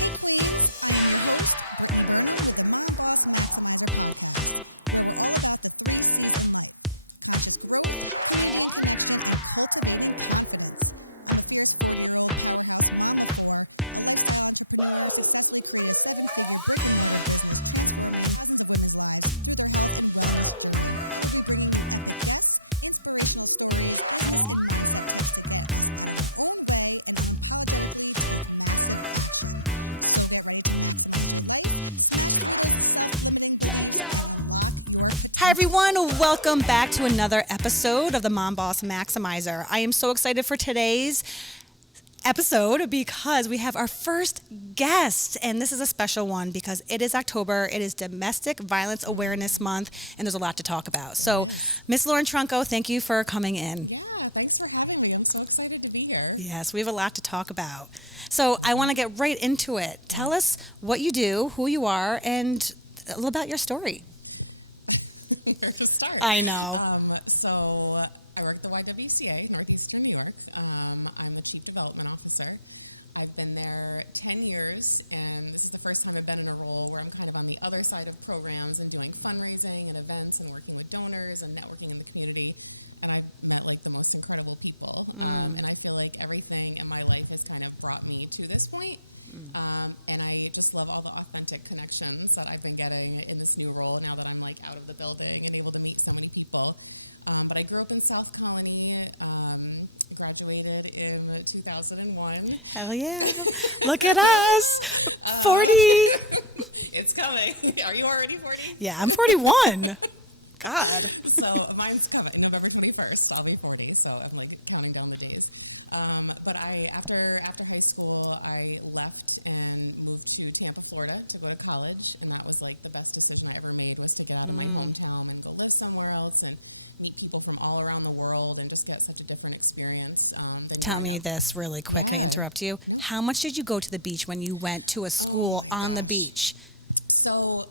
Hey Queens, I am your host, Brittany Burnham with the MomBoss Maximizer podcast, where we're all about the 3 C's in life: conscious growth, community and connection, and cultivating confidence. I'm a fierce 40-year-old powerhouse mom of 4, a lifestyle entrepreneur, successfully created a 7-figure brick-and-mortar business transforming thousands of women's lives through their health and wellness journey. I will be bringing you epic guests, inspirational stories, business and mindset tips to get us out of our own way and unapologetically take massive action. So get ready to maximize your life, smash through those self-limiting beliefs, and unlock your potential. Hi everyone, welcome back to another episode of the MomBoss Maximizer. I am so excited for today's episode because we have our first guest, and this is a special one because it is October. It is Domestic Violence Awareness Month, and there's a lot to talk about. So, Miss Lauren Trunko, thank you for coming in. Yeah, thanks for having me. I'm so excited to be here. Yes, we have a lot to talk about. So I want to get right into it. Tell us what you do, who you are, and a little about your story. Where to start? I know. So I work at the YWCA, Northeastern New York. I'm the Chief Development Officer. I've been there 10 years, and this is the first time I've been in a role where I'm kind of on the other side of programs and doing fundraising and events and working with donors and networking in the community. And I've met like the most incredible people. And I feel like everything in my life has kind of brought me to this point. And I just love all the authentic connections that I've been getting in this new role now that I'm like out of the building and able to meet so many people. But I grew up in South Colony, graduated in 2001. Hell yeah. Look at us. 40. It's coming. Are you already 40? Yeah, I'm 41. God. So mine's coming November 21st. I'll be 40, so I'm like counting down the days. But after high school, I left and moved to Tampa, Florida to go to college, and that was like the best decision I ever made, was to get out of my hometown and go live somewhere else and meet people from all around the world and just get such a different experience than Tell growing me up. this really quick. Yeah. I interrupt you. No. How much did you go to the beach when you went to a school on the beach? So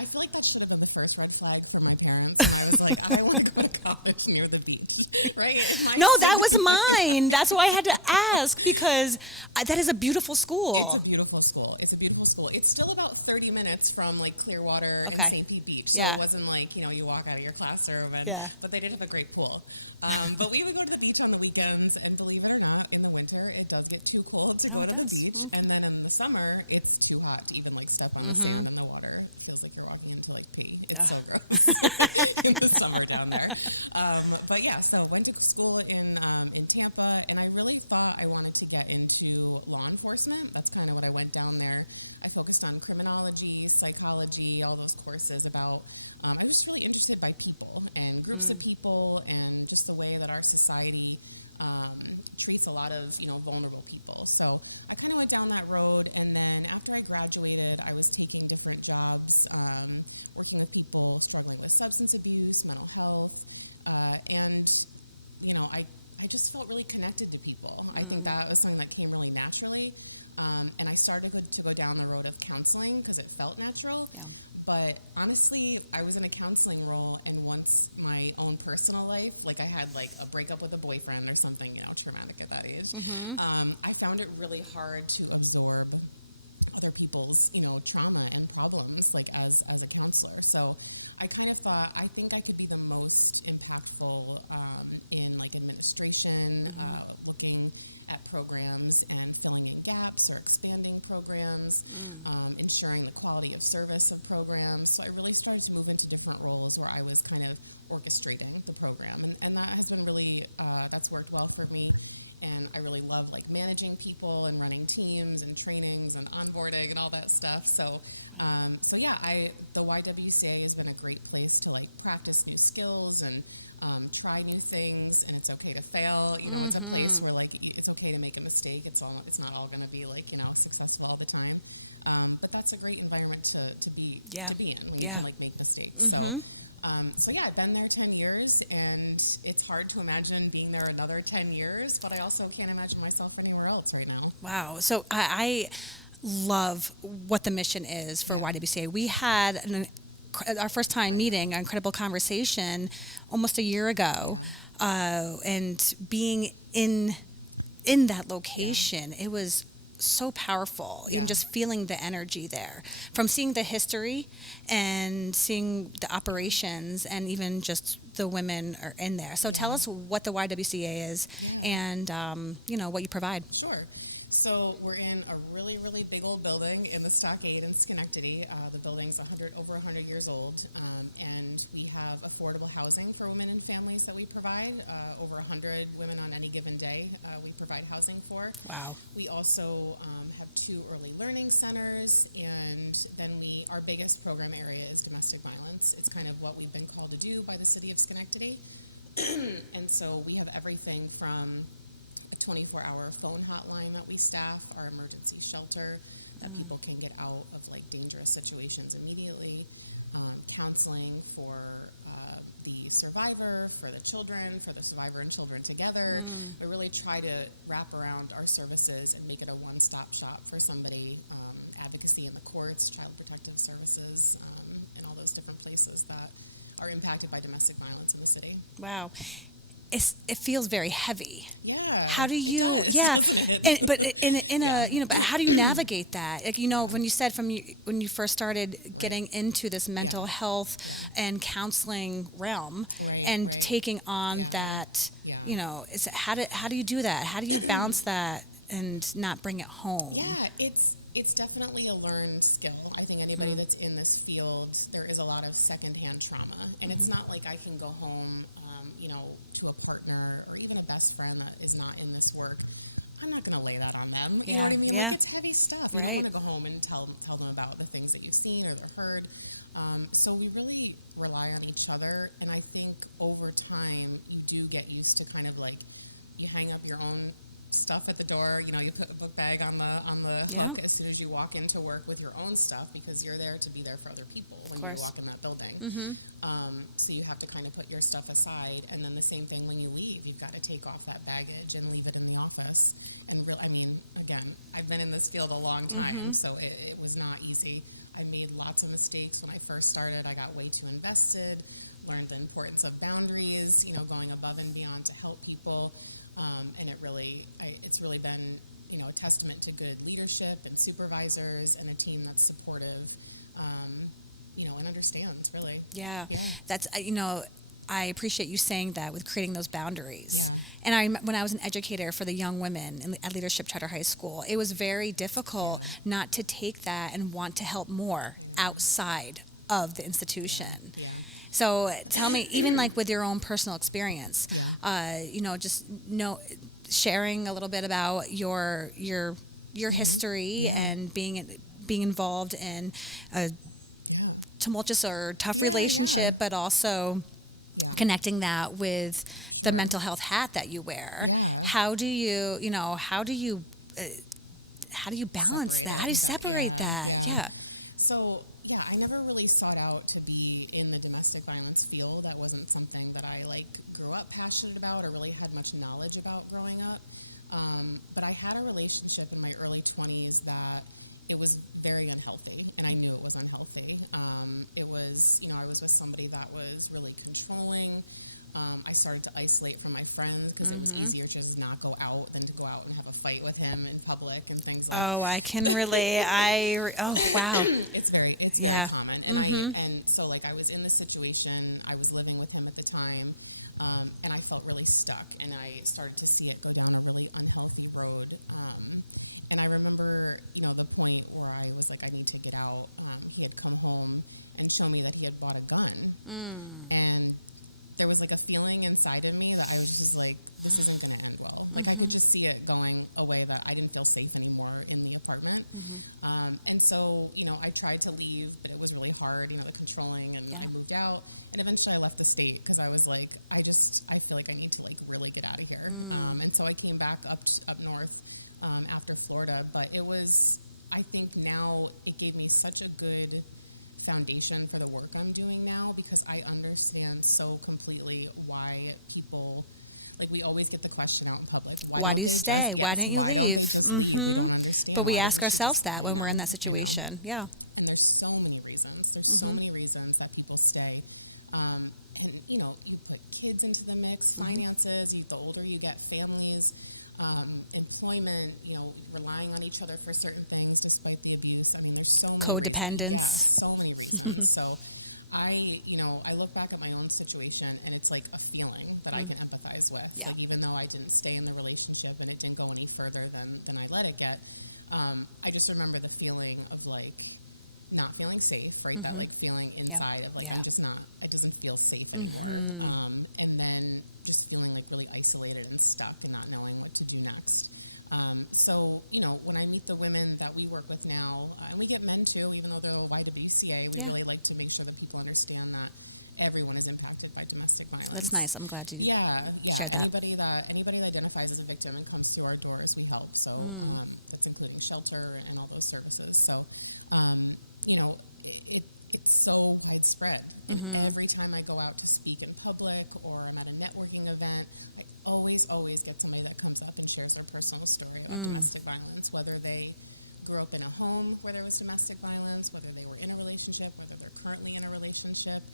I feel like that should have been the first red flag for my parents, and I was like, I want to go to college near the beach, right? That was mine. That's why I had to ask, because that is a beautiful school. It's a beautiful school. It's still about 30 minutes from like Clearwater and St. Pete Beach, so it wasn't like, you walk out of your classroom, but they did have a great pool. But we would go to the beach on the weekends, and believe it or not, in the winter, it does get too cold to go to the beach, and then in the summer, it's too hot to even like step on the sand in the water. It feels like you're walking into like pee. It's so gross in the summer down there. But yeah, so went to school in Tampa, and I really thought I wanted to get into law enforcement. That's kind of what I went down there. I focused on criminology, psychology, all those courses about, I was just really interested by people and groups of people and just the way that our society treats a lot of, vulnerable people. So I kind of went down that road, and then after I graduated, I was taking different jobs, working with people struggling with substance abuse, mental health, and, I just felt really connected to people. I think that was something that came really naturally. And I started to go down the road of counseling because it felt natural. Yeah. But honestly, I was in a counseling role, and once my own personal life, like I had like a breakup with a boyfriend or something, traumatic at that age, I found it really hard to absorb other people's, trauma and problems, like as a counselor. So I kind of thought, I think I could be the most impactful in like administration, looking at programs and filling in gaps or expanding programs, ensuring the quality of service of programs. So I really started to move into different roles where I was kind of orchestrating the program. And that has been really, that's worked well for me. And I really love like managing people and running teams and trainings and onboarding and all that stuff. So the YWCA has been a great place to like practice new skills and try new things. And it's okay to fail. It's a place where like it's okay to make a mistake. It's not all going to be like successful all the time. But that's a great environment to be in when you can like make mistakes. So. I've been there 10 years, and it's hard to imagine being there another 10 years, but I also can't imagine myself anywhere else right now. Wow. So I love what the mission is for YWCA. We had our first time meeting, an incredible conversation almost a year ago, and being in that location, it was so powerful. Yeah. And just feeling the energy there from seeing the history and seeing the operations and even just the women are in there. So tell us what the YWCA is and, what you provide. Sure. So we're in a really, really big old building in the Stockade in Schenectady. The building's over 100 years old, and we have affordable housing for women and families that we provide. Over 100 women on any given day we provide housing for. Wow. We also have 2 early learning centers, and then our biggest program area is domestic violence. It's kind of what we've been called to do by the city of Schenectady. And so we have everything from a 24-hour phone hotline that we staff, our emergency shelter that people can get out of like dangerous situations immediately, counseling for the survivor, for the children, for the survivor and children together. We really try to wrap around our services and make it a one-stop shop for somebody, advocacy in the courts, child protective services, and all those different places that are impacted by domestic violence in the city. Wow. It feels very heavy. Yeah. How do you? It does, doesn't it? But how do you navigate that? Like, when you said when you first started getting into this mental health and counseling realm, and taking on that, how do you do that? How do you balance that and not bring it home? Yeah, it's definitely a learned skill. I think anybody that's in this field, there is a lot of secondhand trauma, and it's not like I can go home, to a partner or even a best friend that is not in this work. I'm not going to lay that on them. You know what I mean? Like, it's heavy stuff. You don't want to go home and tell them about the things that you've seen or they're heard. So we really rely on each other, and I think over time you do get used to kind of like you hang up your own stuff at the door. You put a book bag on the hook as soon as you walk into work with your own stuff, because you're there to be there for other people when you walk in that building. So you have to kind of put your stuff aside, and then the same thing when you leave. You've got to take off that baggage and leave it in the office. And again, I've been in this field a long time, so it was not easy. I made lots of mistakes when I first started. I got way too invested, learned the importance of boundaries, going above and beyond to help people. And it's really been, a testament to good leadership and supervisors and a team that's supportive, and understands, really. Yeah. That's, I appreciate you saying that with creating those boundaries. Yeah. And when I was an educator for the young women at Leadership Charter High School, it was very difficult not to take that and want to help more outside of the institution. Yeah. So tell me, even like with your own personal experience, sharing a little bit about your history and being involved in a tumultuous or tough relationship, but also connecting that with the mental health hat that you wear. Yeah. How do you balance that? How do you separate that? Yeah. So, I never really sought out to be in the domestic violence field. That wasn't something that I grew up passionate about or really had much knowledge about growing up. But I had a relationship in my early 20s that it was very unhealthy, and I knew it was unhealthy. It was, I was with somebody that was really controlling. I started to isolate from my friends because it was easier to just not go out than to go out and have a fight with him in public and things like that. Oh, I can relate. Oh, wow. It's very common. And so I was in this situation, I was living with him at the time, and I felt really stuck, and I started to see it go down a really unhealthy road. And I remember, the point where I was like, I need to get out. He had come home and shown me that he had bought a gun. And there was a feeling inside of me that I was just like, this isn't going to end well. I could just see it going a way that I didn't feel safe anymore in the apartment. And so, I tried to leave, but it was really hard, the controlling, and I moved out, and eventually I left the state because I was like, I feel like I need to really get out of here. And so I came back up north after Florida, but I think now it gave me such a good foundation for the work I'm doing now, because I understand so completely why people, we always get the question out in public, why don't they just leave? We don't understand. But we ask ourselves that when we're in that situation. Yeah. And there's so many reasons. There's so many reasons that people stay. And you put kids into the mix, finances, the older you get, families. employment, relying on each other for certain things despite the abuse. I mean, there's so many reasons. Yes, so many reasons. So I look back at my own situation and it's like a feeling that I can empathize with. Yeah. Like, even though I didn't stay in the relationship and it didn't go any further than I let it get, I just remember the feeling of like not feeling safe, right? That like feeling inside of like, I'm just not, it doesn't feel safe anymore. And then just feeling like really isolated and stuck and not knowing what to do next. So, when I meet the women that we work with now, and we get men too, even though they're YWCA, we really like to make sure that people understand that everyone is impacted by domestic violence. That's nice. I'm glad you. Yeah. Anybody that identifies as a victim and comes through our doors, we help. So that's including shelter and all those services. So, it's so widespread. And every time I go out to speak in public or I'm at a networking event, I always get somebody that comes up and shares their personal story about domestic violence, whether they grew up in a home where there was domestic violence, whether they were in a relationship, whether they're currently in a relationship.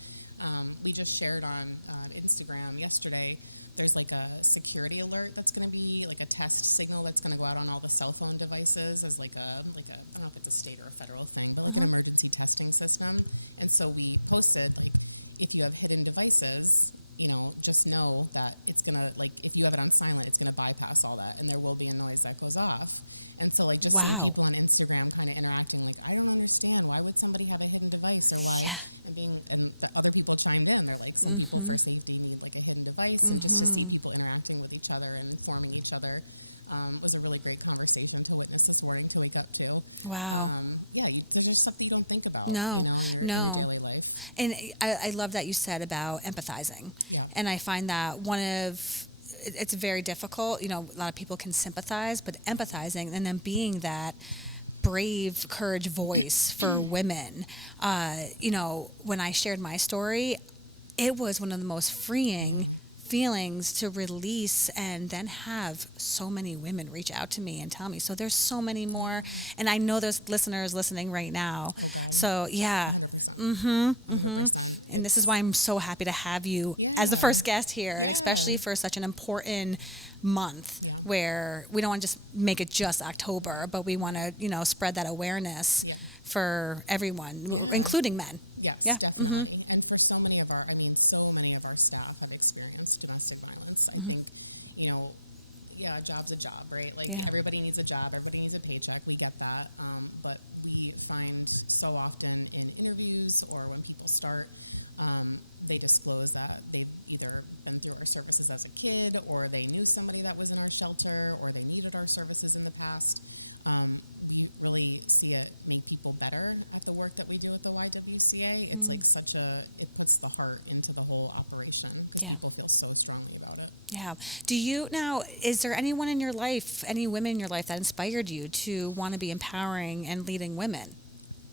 We just shared on Instagram yesterday, there's like a security alert that's going to be like a test signal that's going to go out on all the cell phone devices as like a I don't know if it's a state or a federal thing, but like an emergency testing system. And so we posted, like, if you have hidden devices, just know that it's going to, like, if you have it on silent, it's going to bypass all that and there will be a noise that goes off. And so, like, just seeing people on Instagram kind of interacting, like, I don't understand. Why would somebody have a hidden device or why? And the other people chimed in. They're like, some people for safety need like a hidden device. And just to see people interacting with each other and informing each other was a really great conversation to witness this morning, to wake up to. Wow. There's just stuff that you don't think about, in your daily life. And I love that you said about empathizing. Yeah. And I find that it's very difficult. A lot of people can sympathize, but empathizing and then being that brave, courage voice for women. When I shared my story, it was one of the most freeing feelings to release, and then have so many women reach out to me and tell me. So there's so many more, and I know there's listeners listening right now. Oh God. So 100%. 100%. And this is why I'm so happy to have you as the first guest here, especially for such an important month where we don't want to just make it just October, but we want to, spread that awareness for everyone, including men. Yes, definitely. And for so many of our staff have experienced domestic violence. I think, a job's a job, right? Like everybody needs a job, everybody needs a paycheck. We get that. But we find so often in interviews or when people start, they disclose that they've either been through our services as a kid, or they knew somebody that was in our shelter, or they needed our services in the past. We really see it make people better at the work that we do at the YWCA. It's like it puts the heart into the whole operation because people feel so strongly about it. Yeah. Is there anyone in your life, any women in your life that inspired you to want to be empowering and leading women?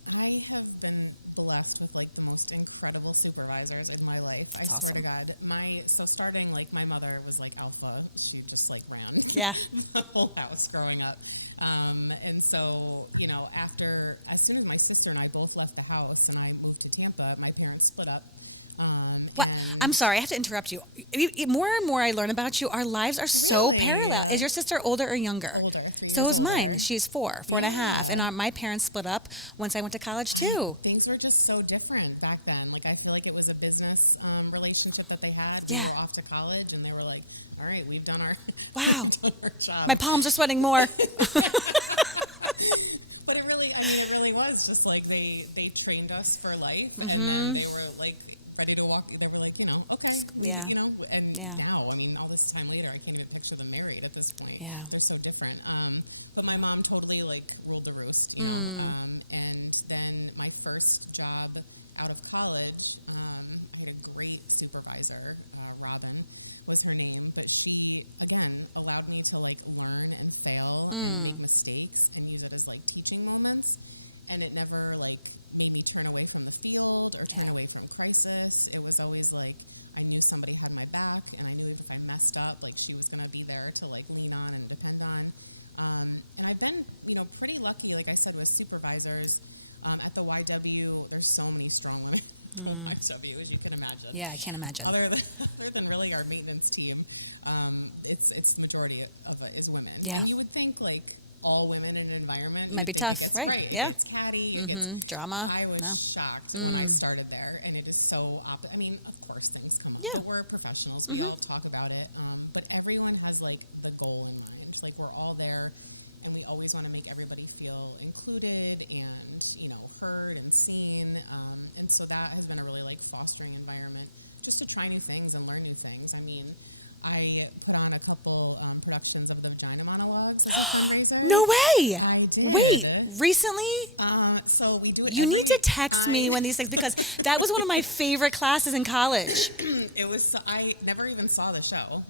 I have been blessed with like the most incredible supervisors in my life. I swear to God. My mother was like alpha. She just like ran the whole house growing up. And so, as soon as my sister and I both left the house and I moved to Tampa, my parents split up. And I'm sorry, I have to interrupt you. More and more I learn about you, our lives are so parallel. Is your sister older or younger? Older, 3 years older. So is mine. She's four and a half. And my parents split up once I went to college too. Things were just so different back then. Like, I feel like it was a business relationship that they had. We were off to college and they were like, all right, we've done our job. My palms are sweating more. But it really was just like they trained us for life, and then they were like ready to walk. They were like, okay, now, all this time later, I can't even picture them married at this point. Yeah. They're so different. But my mom totally like ruled the roost, and then my first job out of college, I had a great supervisor, Robin was her name, but she, again, allowed me to like learn and fail and make mistakes and use it as like teaching moments. And it never like made me turn away from the field or turn away from crisis. It was always like, I knew somebody had my back, and I knew even if I messed up, like she was going to be there to like lean on and depend on. And I've been, pretty lucky, like I said, with supervisors. At the YW, there's so many strong women the YW, as you can imagine. Yeah, I can't imagine. Other than really our maintenance team, it's the majority of it is women. Yeah. And you would think like all women in an environment, you would think tough, it gets it gets catty, it gets drama. I was shocked when I started there, and it is so I mean, of course things come up, but we're professionals. We all talk about it, but everyone has like the goal in mind. Like we're all there, and we always want to make everybody feel included and, you know, heard and seen. And so that has been a really like fostering environment just to try new things and learn new things. I mean, I put on a couple productions of the Vagina Monologues as a fundraiser. No way! I did. Wait, recently? So we do it You need to text me when these things, because that was one of my favorite classes in college. It was, I never even saw the show.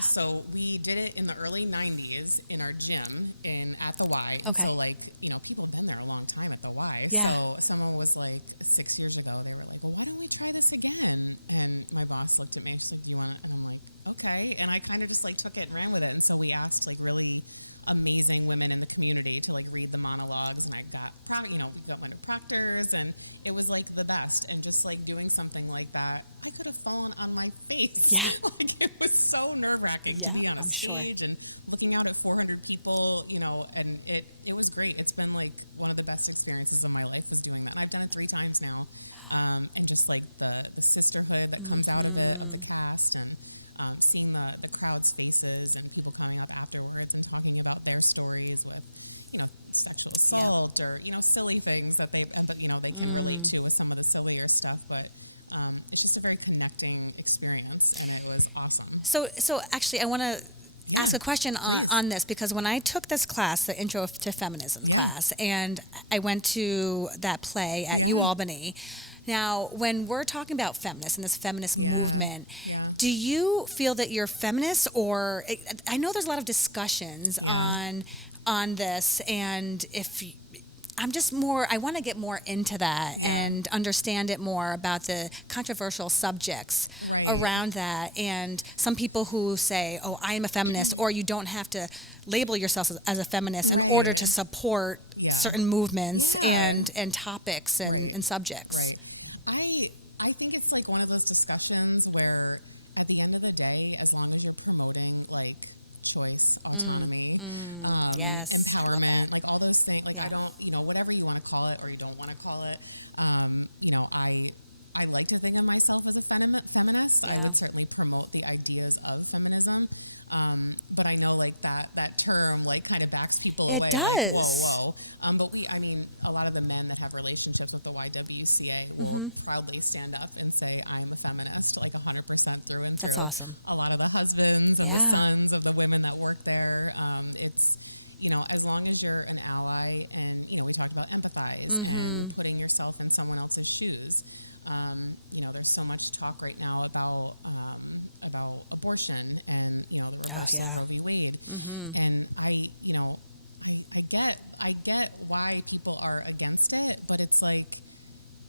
So we did it in the early 90s in our gym at the Y. And so like, you know, people have been there a long time at the Y. Yeah. So someone was like 6 years ago, they were like, well, why don't we try this again? And my boss looked at me and she's like, do you want to? And I'm like, okay. And I kind of just like took it and ran with it. And so we asked like really amazing women in the community to like read the monologues, and I got, we went to proctors, and it was like the best. And just like doing something like that, I could have fallen on my face. Yeah. Like it was so nerve wracking to be on a stage and looking out at 400 people, you know, and it was great. It's been like one of the best experiences of my life was doing that. And I've done it 3 times now. And just like the sisterhood that comes out of it, of the cast, and seeing the crowd's faces and people coming up afterwards and talking about their stories with, you know, sexual assault or, you know, silly things that they can relate to with some of the sillier stuff. But it's just a very connecting experience, and it was awesome. So actually, I want to ask a question on this, because when I took this class, the Intro to Feminism class, and I went to that play at UAlbany. Now, when we're talking about feminists and this feminist movement, do you feel that you're feminist, or I know there's a lot of discussions on this, and I want to get more into that and understand it more about the controversial subjects around that, and some people who say, oh, I am a feminist, or you don't have to label yourself as a feminist in order to support certain movements and topics and subjects. Right. I think it's like one of those discussions where at the end of the day, as long as you're promoting like choice, autonomy, empowerment, like all those things, like I don't, you know, whatever you want to call it or you don't want to call it, you know, I like to think of myself as a feminist. I would certainly promote the ideas of feminism. But I know like that term like kind of backs people away. Like, whoa. But a lot of the men that have relationships with the YWCA will proudly stand up and say, I'm a feminist, like 100% through and through. That's awesome. A lot of the husbands and the sons of the women that work there, it's, you know, as long as you're an ally, and, you know, we talked about empathize and putting yourself in someone else's shoes. You know, there's so much talk right now about abortion and, you know, the reversal of Roe v. Wade. And I get why people are against it, but it's like,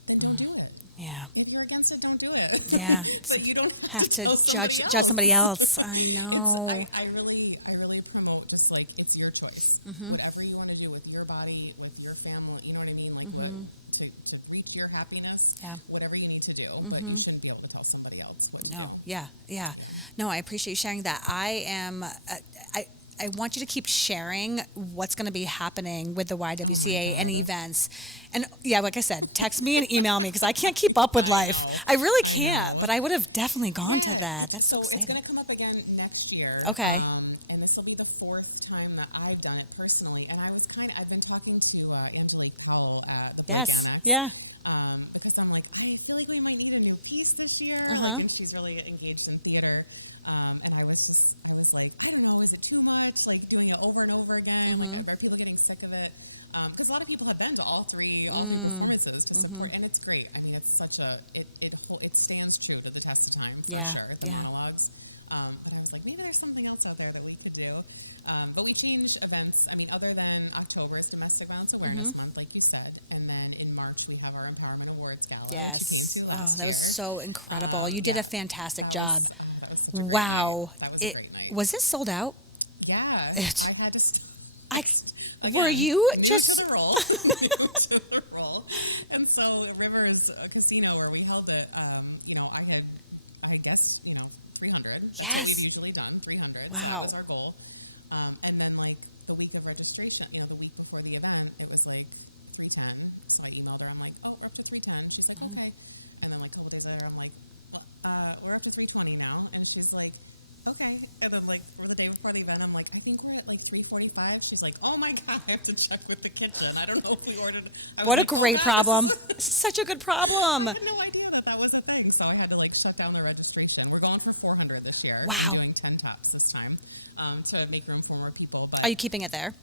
then don't do it. Yeah. If you're against it, don't do it. Yeah. But you don't have to tell somebody else. Judge somebody else. I know. I really promote just like it's your choice. Whatever you want to do with your body, with your family, you know what I mean? Like what to reach your happiness, whatever you need to do, but you shouldn't be able to tell somebody else what to do. Yeah. No, I appreciate you sharing that. I want you to keep sharing what's going to be happening with the YWCA and events. And like I said, text me and email me, because I can't keep up with life. I really can't, but I would have definitely gone to that. It's going to come up again next year. Okay. And this will be the 4th time that I've done it personally. And I've been talking to Angelique Powell at the Blake Annex. Yeah. Because I'm like, I feel like we might need a new piece this year. Like, and she's really engaged in theater. And I was like, I don't know, is it too much? Like doing it over and over again? Like, are people getting sick of it? Because a lot of people have been to all three performances to support, and it's great. I mean, it's such it stands true to the test of time for sure. The monologues. But I was like, maybe there's something else out there that we could do. But we change events. I mean, other than October is Domestic Violence Awareness Month, like you said. And then in March, we have our Empowerment Awards Gala, which you came to last year. That was so incredible. You did a fantastic job. That was such a great night. That was a great night. Was this sold out? Yeah. I had to... Again, were you new to the role, new to the role. And so Rivers Casino, where we held it, I guessed, 300. That's what we've usually done, 300. Wow. So that was our goal. And then like the week of registration, the week before the event, it was like 310. So I emailed her. I'm like, oh, we're up to 310. She's like, okay. And then like a couple days later, I'm like, well, we're up to 320 now. And she's like, okay. And then like the day before the event, I'm like, I think we're at like 345. She's like, oh my God, I have to check with the kitchen. I don't know if we ordered. I was what like, a great problem. This is such a good problem. I had no idea that was a thing. So I had to like shut down the registration. We're going for 400 this year. Wow. I'm doing 10 tops this time to make room for more people. But are you keeping it there?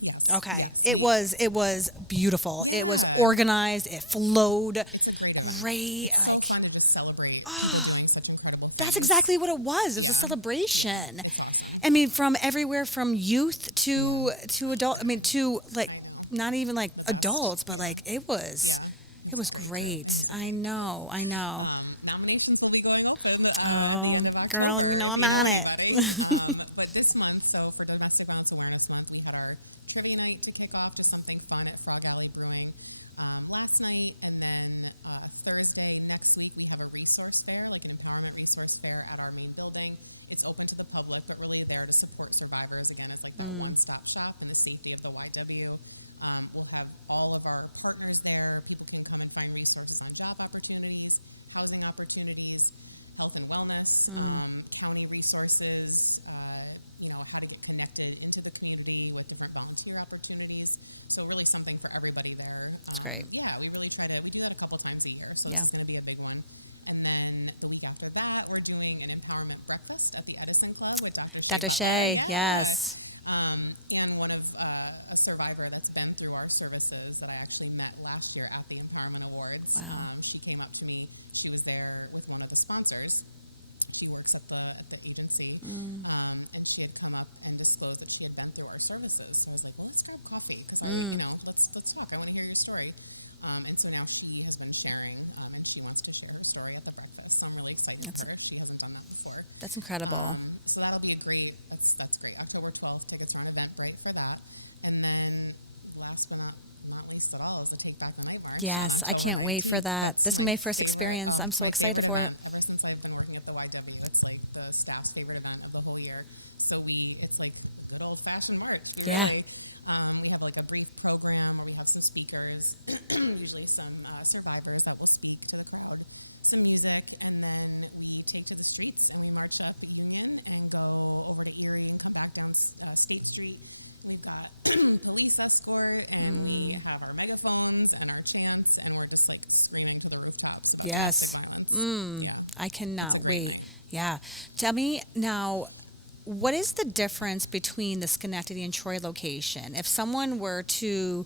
Yes. Okay. Yes. It was beautiful. Yeah. It was organized. It flowed. It's a great event. Great. It's so fun to just celebrate people doing such incredible things. That's exactly what it was. It was a celebration. Yeah. It's awesome. I mean, from everywhere, from youth to adult. I mean, to like, I know. Not even like adults, but like it was. Yeah. It was great. I know. Nominations will be going open at the end of October if you know anybody. But this month, so for Domestic Violence Awareness Month, we had our trivia night to kick off, just something fun at Frog Alley Brewing last night. And then Thursday next week, we have a resource fair, like an empowerment resource fair at our main building. It's open to the public, but really there to support survivors, again, as like that one-stop shop and the safety of the YW. We'll have all of our partners there. People can come and find resources on job opportunities, housing opportunities, health and wellness, county resources, how to get connected into the community with different volunteer opportunities. So really something for everybody there. That's great. Yeah, we really we do that a couple times a year. So this is going to be a big one. And then the week after that, we're doing an empowerment breakfast at the Edison Club with Dr. Shea Butler. Yes. And one of a survivor that's been through our services that I actually met last year at the Empowerment Awards. Wow. She came up to me. She was there with one of the sponsors. She works at the agency, and she had come up and disclosed that she had been through our services. So I was like, well, let's grab coffee because let's talk. I want to hear your story. And so now she has been sharing, and she wants to share her story at the breakfast. So I'm really excited for her. She hasn't done that before. That's incredible. So that'll be that's great. October 12th, tickets are on Eventbrite for that. And then last but not least at all is the Take Back the Night March on October 19th. I can't wait for that. This is my first experience. I'm so excited for it. It's my favorite event ever since I've been working at the YW. It's like the staff's favorite event of the whole year. So it's like the good old fashioned march. We have like a brief program where we have some speakers, usually some survivors that will speak to the crowd, some music, and then we take to the streets and we march up Union and go over to Erie and come back down State Street. We've got police escort, and we have our megaphones and our chants, and we're just like screaming to the rooftops about domestic violence. Yeah. I cannot It's a great night. Yeah. Tell me now, what is the difference between the Schenectady and Troy location? If someone were to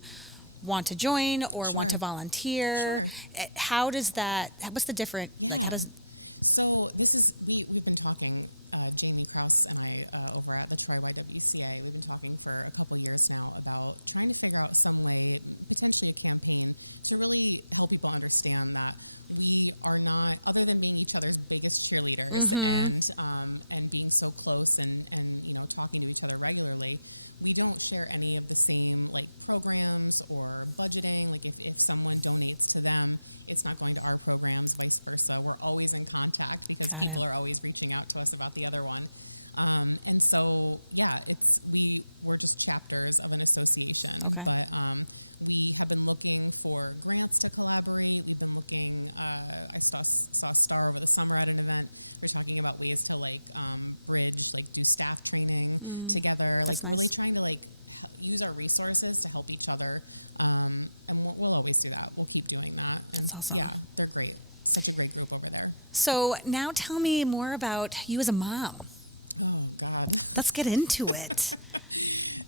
want to join or want to volunteer, how does that, what's the difference? Yeah. So this is, we've been talking, Jamie Krause and I over at the Troy YWCA, we've been talking for a couple years now about trying to figure out some way, potentially a campaign, to really help people understand that we are not, other than being each other's biggest cheerleaders and being so close and talking to each other regularly, we don't share any of the same like programs or budgeting. Like if someone donates to them, it's not going to our programs, vice versa. We're always in contact because people are always reaching out to us about the other one. And so, we're just chapters of an association, but we have been looking for grants to collaborate. We've been looking, I saw Star over the summer at an event. We're talking about ways to bridge, do staff training together, really trying to use our resources to help each other. And we'll always do that. We'll keep doing that. And that's awesome. Yeah, they're great. Such a great group over there. So now tell me more about you as a mom. Oh, God. Let's get into it.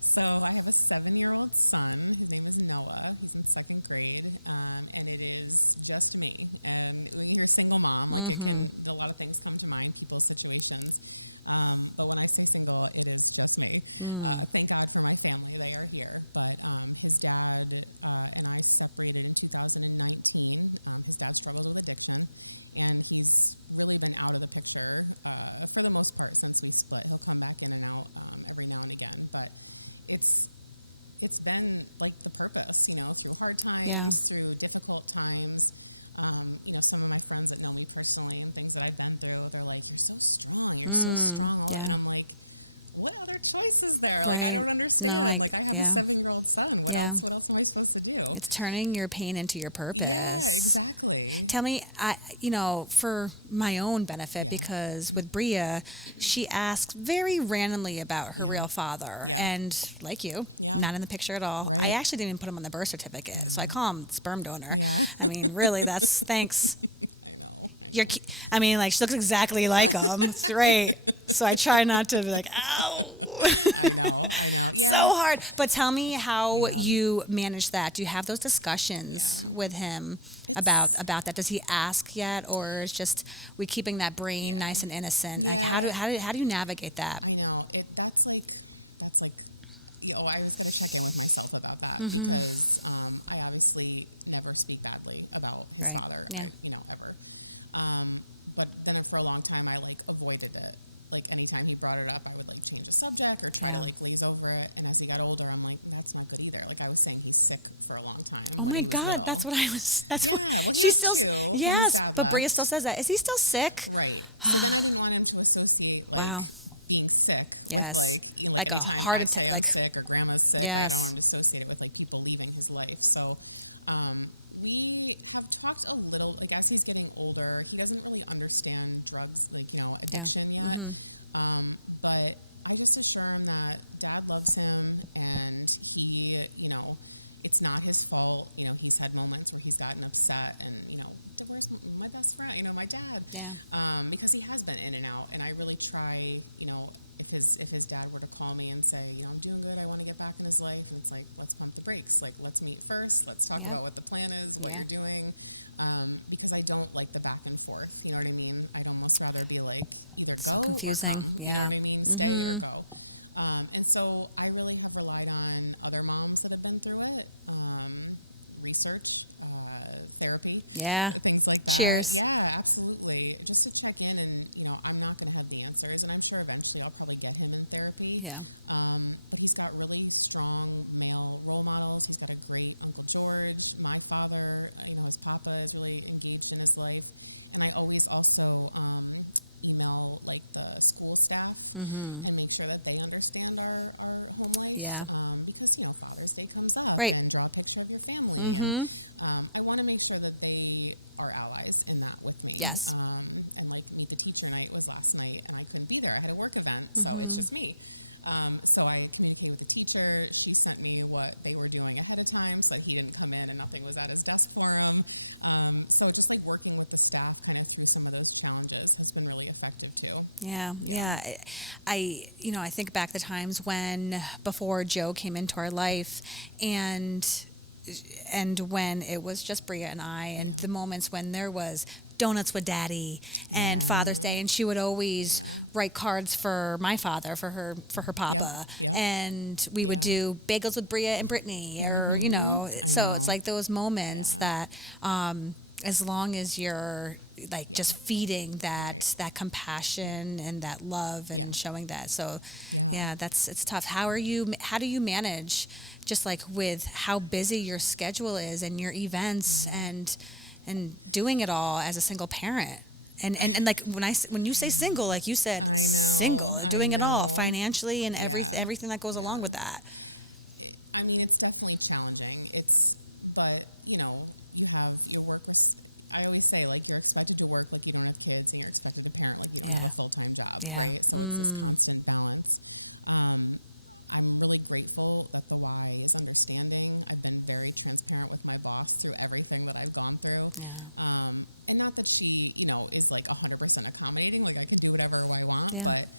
So I have a 7-year-old son. His name is Noah. He's in 2nd grade, and it is just me. And when you hear single mom, a lot of things come to mind, people's situations. But when I say single, it is just me. Thank God for my family. They are here. But his dad and I separated in 2019. His dad struggles with addiction, and he's really been out of the picture for the most part since we split. He'll come back in and out every now and again. But it's been like the purpose, you know, through hard times, through difficult times. You know, some of my friends that know me personally and things that I've been through, they're like, you're so strong. You're so strong. And I'm like, what other choice is there? Like, I don't understand. No, I have a 7-year-old son. What else am I supposed to do? It's turning your pain into your purpose. Yeah, exactly. Tell me, you know, for my own benefit, because with Bria, she asks very randomly about her real father. And like you, not in the picture at all. Right. I actually didn't even put him on the birth certificate. So I call him sperm donor. Yeah. I mean, really, that's thanks. I know. I mean, like, she looks exactly like him. It's great. So I try not to be like, ow. I know. Yeah. So hard. But tell me how you manage that. Do you have those discussions with him about that? Does he ask yet? Or is just we keeping that brain nice and innocent? Yeah. Like, how do you navigate that? I know. That's like, you know, I always got to check in with myself about that because I obviously never speak badly about his father, ever. But then for a long time, I avoided it. Like anytime he brought it up, I would change the subject or try to glaze over it. And as he got older, I'm like, that's not good either. Like I was saying, he's sick for a long time when he was little. That's what I was. Well, he was still 2 when his dad left. But Bria still says that. Is he still sick? Right. So then I didn't want him to associate being sick with anytime I say I'm sick or grandma's sick, I don't want him to associate it with people leaving his life. So we have talked a little, as he's getting older, he doesn't really understand drugs, addiction yet. But I just assure him that Dad loves him and he, it's not his fault. He's had moments where he's gotten upset and, where's my best friend, my dad, because he has been in and out. And I really try, if his dad were to call me and say, I'm doing good, I want to get back in his life. And it's like, let's pump the brakes. Let's meet first. Let's talk about what the plan is, what you're doing. Because I don't like the back and forth. You know what I mean? I'd almost rather be either go or come. You know what I mean? Stay or go. And so I really have relied on other moms that have been through it. Research, therapy, things like that. Cheers. Yeah, absolutely. Just to check in and, I'm not going to have the answers and I'm sure eventually I'll probably get him in therapy. Yeah. But he's got really strong male role models. He's got a great Uncle George. My father, his papa is really engaged in his life. And I always also, email the school staff and make sure that they understand our home life because Father's Day comes up and draw a picture of your family and I want to make sure that they are allies in that with me and meet the teacher night was last night and I couldn't be there. I had a work event so it's just me. So I communicated with the teacher. She sent me what they were doing ahead of time so that he didn't come in and nothing was at his desk for him. So just working with the staff kind of through some of those challenges has been really effective too. Yeah. I think back the times before Joe came into our life and when it was just Bria and I and the moments when there was donuts with Daddy and Father's Day, and she would always write cards for my father, for her papa, and we would do bagels with Bria and Brittany, or so it's those moments that as long as you're just feeding that compassion and that love and showing that, so it's tough. How do you manage just with how busy your schedule is and your events and doing it all as a single parent? And when you say single, like you said, I know, single, doing it all financially and everything that goes along with that. I mean, it's definitely challenging. But you have your work. I always say you're expected to work like you don't have kids, and you're expected to parent like you don't have a full-time job, right? So it's this constant balance. I'm really grateful that the Y is understanding. I've been very transparent with my boss through everything that I've gone through. Yeah. And not that she, is 100% accommodating, I can do whatever I want, but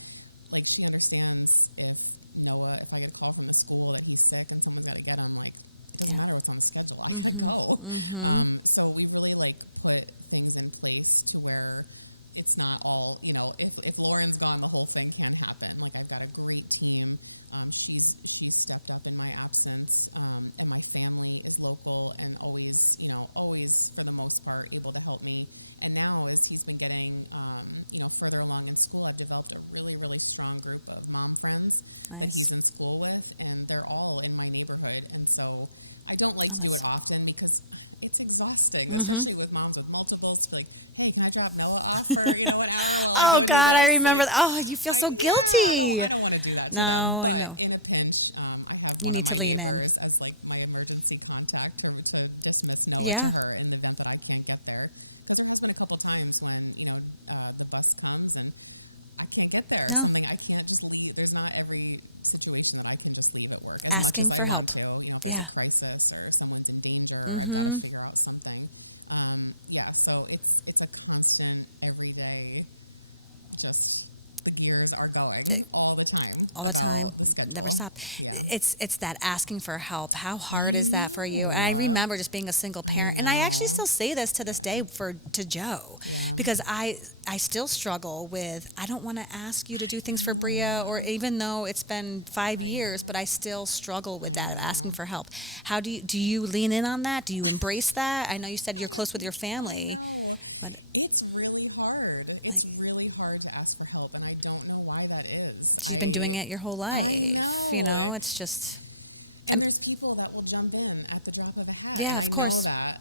she understands if I get a call from the school that he's sick and someone's got to get him, it doesn't matter what's on the schedule. I gotta go. So we really put things in place to where it's not all, if Lauren's gone, the whole thing can't happen. Like I've got a great team. She's stepped up in my absence. And my family is local and always for the most part able to help me. And now as he's been getting, further along in school, I've developed a really, really strong group of mom friends that he's in school with, and they're all in my neighborhood. And so I don't like to do it often because it's exhausting, especially with moms with multiples, to be like, hey, can I drop Noah off for, an hour while I go do this? Oh, God, I remember that. Oh, you feel so guilty. I don't want to do that to them. But in a pinch, I have one of my neighbors as like my emergency contact to dismiss Noah to her in the event that I can't get there. Because there has been a couple times when, the bus comes and I can't get there. Something I can't just leave. There's not every situation that I can just leave at work as much as I want to. If there's a crisis or someone's in danger, or I've got to figure out something. So it's a constant, everyday, just the gears are going all the time about the schedule. Never stop. Yeah. It's that asking for help. How hard is that for you? And I remember just being a single parent. And I actually still say this to this day to Joe. Yeah. Because I still struggle with, I don't want to ask you to do things for Bria, or even though it's been 5 years, but I still struggle with that, asking for help. How do you lean in on that? Do you embrace that? I know you said you're close with your family. I know. It's really hard. It's really hard to ask for help, and I don't know why that is. You've been doing it your whole life. I know. It's just... And there's people that will jump in at the drop of a hat, and I know that.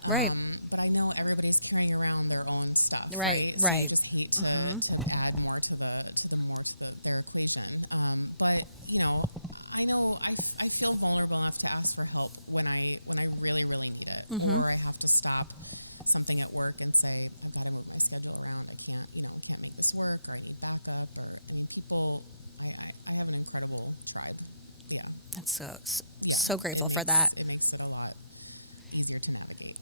But I know everybody's carrying around their own stuff, right? So you just hate to add more to their equation. But I know I feel vulnerable enough to ask for help when I really, really need it, or I have to stop something at work and say, I've got to move my schedule around. I can't make this work, or I need backup, or people. I have an incredible tribe. Yeah. That's so grateful for that. It makes it a lot easier to navigate.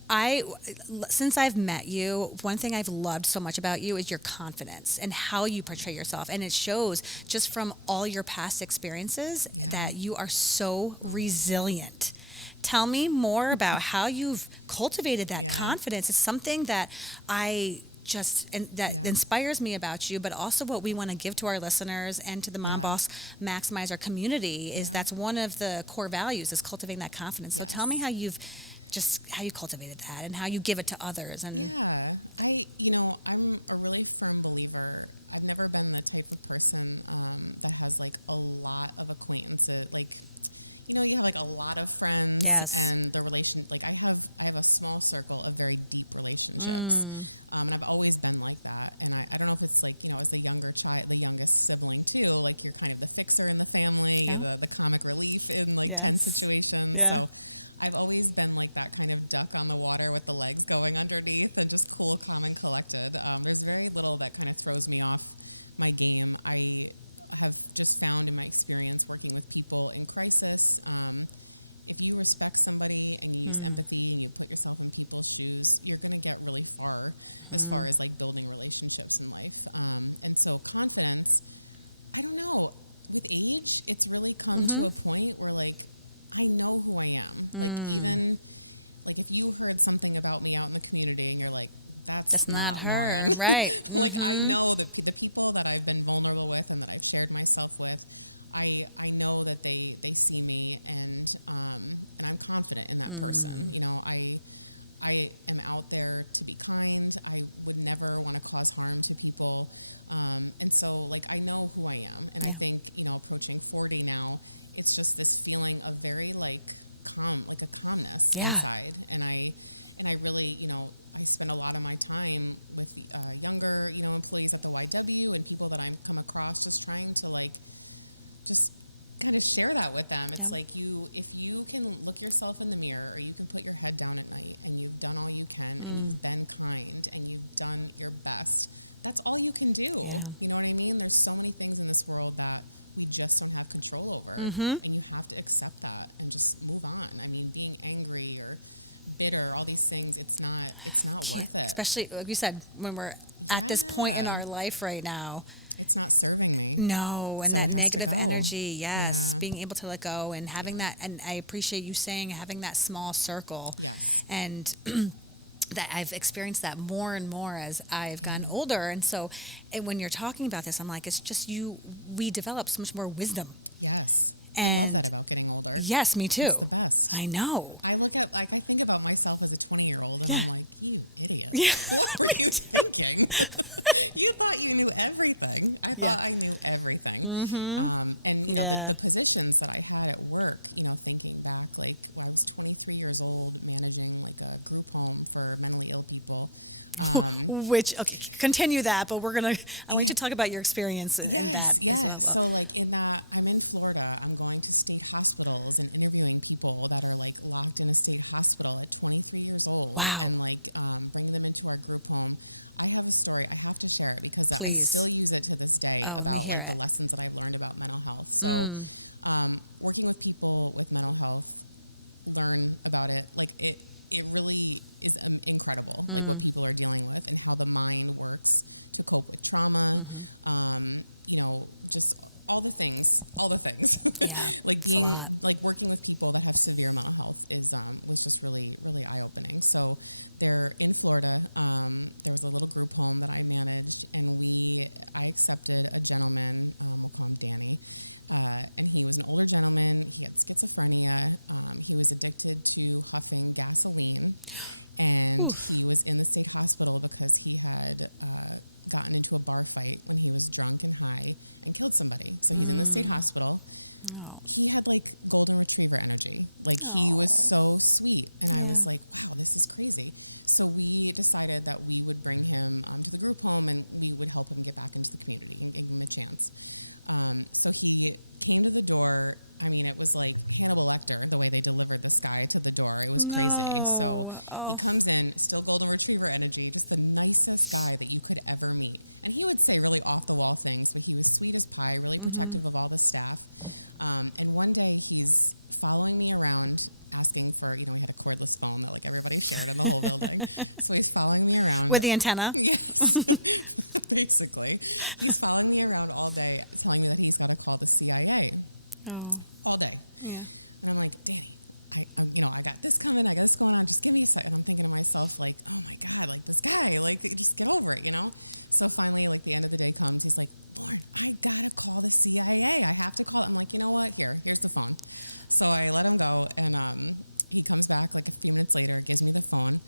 Since I've met you, one thing I've loved so much about you is your confidence and how you portray yourself. And it shows just from all your past experiences that you are so resilient. Tell me more about how you've cultivated that confidence. It's something that inspires me about you, but also what we want to give to our listeners and to the MomBoss Maximizer community is that's one of the core values is cultivating that confidence. So tell me how you cultivated that and how you give it to others. And I'm a really firm believer. I've never been the type of person that has like a lot of acquaintances, like, you have like a lot of friends and the relation, like I have a small circle of very deep relationships. And I've always been like that. And I don't know if it's like, as the youngest sibling too, like you're kind of the fixer in the family, the comic relief in like 10 situations. So I've always been like that kind of duck on the water with the legs going underneath and just cool, calm, and collected. There's very little that kind of throws me off my game. I have just found in my experience working with people in crisis, if you respect somebody and you use empathy and you put yourself in people's shoes, you're going to get really far as far as like building relationships in life. And so confidence, I don't know, with age, it's really come to a point where like, I know who I am. Like even like if you heard something about me out in the community and you're like, that's not her. Lauren. Right. Like I know that the people that I've been vulnerable with and that I've shared myself with, I know that they see me and I'm confident in that person. I am out there to be kind. I would never want to cause harm to people. And so like I know who I am. And I think, approaching 40 now, it's just this feeling of very like calm, like a calmness inside. And I really, I spend a lot of my time with younger, employees at the YW and people that I'm come across, just trying to like, just kind of share that with them. It's like if you can look yourself in the mirror, or you can put your head down at night and you've done all you can and you've been kind and you've done your best, that's all you can do. Yeah. You know what I mean? There's so many things in this world that we just don't have control over, and you have to accept that and just move on. I mean, being angry or bitter, all these things, it's not worth it. Especially, like you said, when we're at this point in our life right now. It's not serving me. No, and so that negative energy, being able to let go and having that, and I appreciate you saying having that small circle. Yes. And that I've experienced that more and more as I've gotten older. And so when you're talking about this, I'm like, it's just we develop so much more wisdom. Yes. I love that about getting older. Yes, me too. It's the best. I know. I think about myself as a 20-year-old and I'm like, you idiot. Yeah. What were you thinking? You thought you knew everything. I thought I knew everything. Mm-hmm. And, the positions that I had at work, thinking back, like when I was 23 years old, managing like a group home for mentally ill people. Continue that, but I want you to talk about your experience. Yes. So like in that, I'm in Florida, I'm going to state hospitals and interviewing people that are like locked in a state hospital at 23 years old. Wow. And like bringing them into our group home. I have a story, I have to share it because I still use it to this day about like the lessons that I've learned about mental health. So working with people with mental health, learn about it, like it really is incredible, like what people are dealing with and how the mind works to cope with trauma, just all the things. Yeah, like working with people that have severe mental health was just really, really eye-opening. So they're in Florida. There was a little group home that I managed, and I accepted a gentleman, we'll call him Danny, and he was an older gentleman. He had schizophrenia. He was addicted to huffing gasoline, and he was in the state hospital because he had gotten into a bar fight when he was drunk and high and killed somebody. So he's in the state hospital. Oh. He had like golden retriever energy. Like he was so sweet. And I was like, wow, this is crazy. So we decided that we would bring him to the group home and we would help him get back into the community and give him a chance. So he came to the door. I mean, it was like Hannibal Lecter, the way they delivered this guy to the door. It was crazy. So he comes in, still golden retriever energy, just the nicest guy that you could ever meet. And he would say really off-the-wall things, but he was sweet as pie, really protective of all the staff. And one day he's following me around asking for, we had a cordless phone that like everybody shared in the whole building. So he's following me around. With the antenna? Yes. Basically. He's following me around all day, telling me that he's got to call the CIA. Oh. All day. Yeah. And I'm like, Danny, I got this coming. I got this going on. Just give me a second. I'm thinking to myself, like, oh my God, like this guy, like just get over it, So finally, like the end of the day comes. He's like, Lauren, I got to call the CIA. I have to call. I'm like, you know what? Here's the phone. So I let him go. And he comes back like a few minutes later, gives me the phone.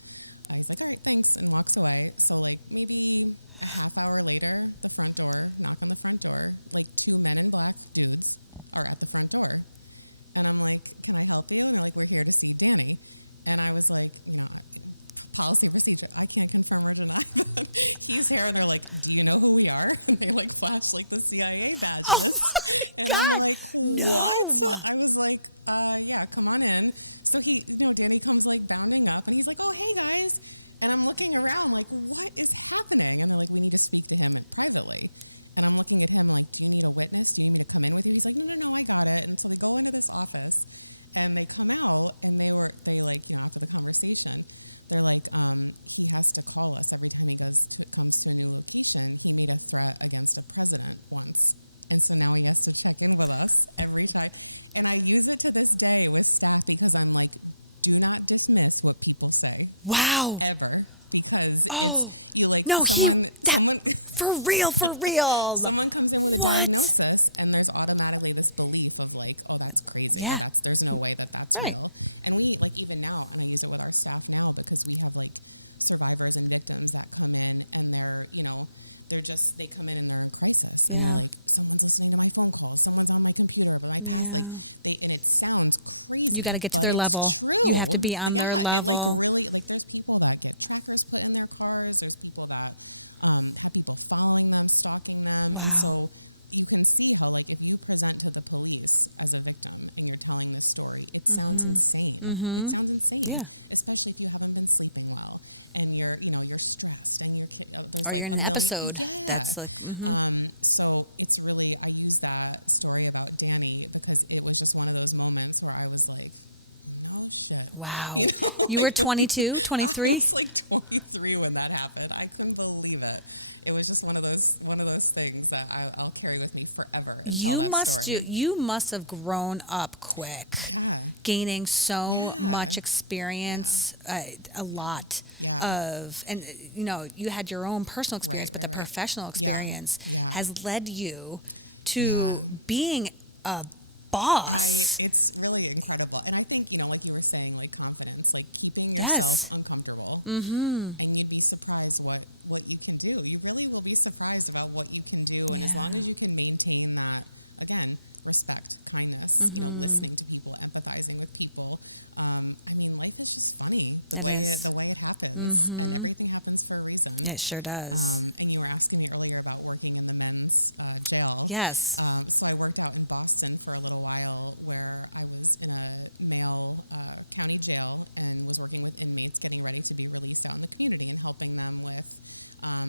He's like, all right, thanks. And walks away. So like maybe a half hour later, knock on the front door, like 2 men in black dudes are at the front door. And I'm like, can I help you? And they're like, we're here to see Danny. And I was like, policy procedure, I can't confirm or deny that he's here. And they're like, do you know who we are? And they like flash like the CIA badges. And God, I'm like, what? No. I was like, yeah, come on in. So Danny comes like bounding up and he's like, oh, hey guys. And I'm looking around like, what is happening? And they're like, we need to speak to him privately. And I'm looking at him like, do you need a witness? Do you need me to come in with you? He's like, no, I got it. And so they go into this office and they come out and they like, after the conversation, they're like, he has to call us every time he comes to a new location. He made a threat against a president once. And so now he has to check in with us every time. And I use it to this day with staff because I'm like, do not dismiss what people say. Wow. Ever. Because someone for real. Someone comes in with a diagnosis and there's automatically this belief of like, oh, that's crazy. Or there's no way that's real. And we like even now, and I use it with our staff now because we have like survivors and victims that come in and they're, they come in and they're in crisis and they're like, someone's listening to my phone calls, someone's on my computer, but my past, and it sounds crazy. You got to get to their level. True. You have to be on their level. It really, there's people that get trackers put in their cars. There's people that have people following them, stalking them. Wow. And so you can see how, like, if you present to the police as a victim and you're telling this story, it sounds insane. Mm-hmm. It sounds insane, especially if you haven't been sleeping well and you're stressed and there's or like you're in a an million. episode. Yeah. So it's really, I use that story about Danny because it was just one of those moments where I was like, no shit. Wow. You know, you were 22, 23? I was like 23 when that happened. I couldn't believe it. It was just one of those things that I'll carry with me forever and tell that story. You must have grown up quick. Yeah. Gaining so much experience, a lot of, and you know, you had your own personal experience, but the professional experience has led you to being a boss. It's really incredible. And I think, you know, like you were saying, like confidence, like keeping yourself uncomfortable, and you'd be surprised what you can do. You really will be surprised about what you can do. And as long as you can maintain that, again, respect, kindness, you know, listening to people, empathizing with people. I mean, life is just funny the way it happens, and everything happens for a reason. It sure does. And you were asking me earlier about working in the men's jail. Yes. So I worked out in Boston for a little while, where I was in a male county jail and was working with inmates getting ready to be released out in the community and helping them with